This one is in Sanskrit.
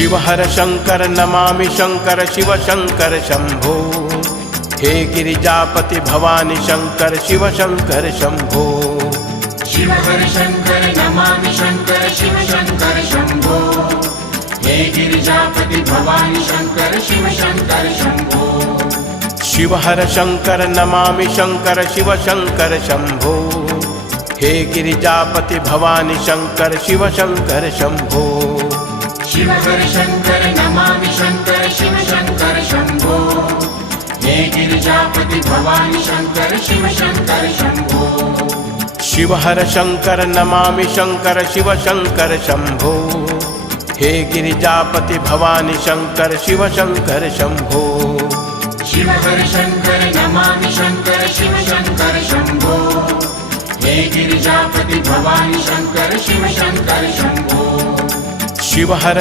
शिव हर शंकर नमामि शंकर शिव शंकर शंभो। हे गिरिजापति भवानी शंकर शिव शंकर शंभो। शिव हर शंकर नमामि शंकर शिव शंकर शंभो। हे गिरिजापति भवानी शंकर शिव शंकर शंभो। शिव हर शंकर नमामि शंकर शिव शंकर शंभो। हे गिरिजापति भवानी शंकर शिव शंकर शंभो। शिव हर शंकर नमामि शंकर शिव शंकर शंभो। हे गिरिजापति भवानी शंकर शिव शंकर शंभो। शिव हर शंकर नमामि शंकर शिव शंकर शंभो। हे गिरिजापति भवानी शंकर शिव शंकर शंभो। शिव हर शंकर नमामि शंकर शिव शंकर शंभो। हे गिरिजापति भवानी शंकर शिव शंकर शंभो। शिव हर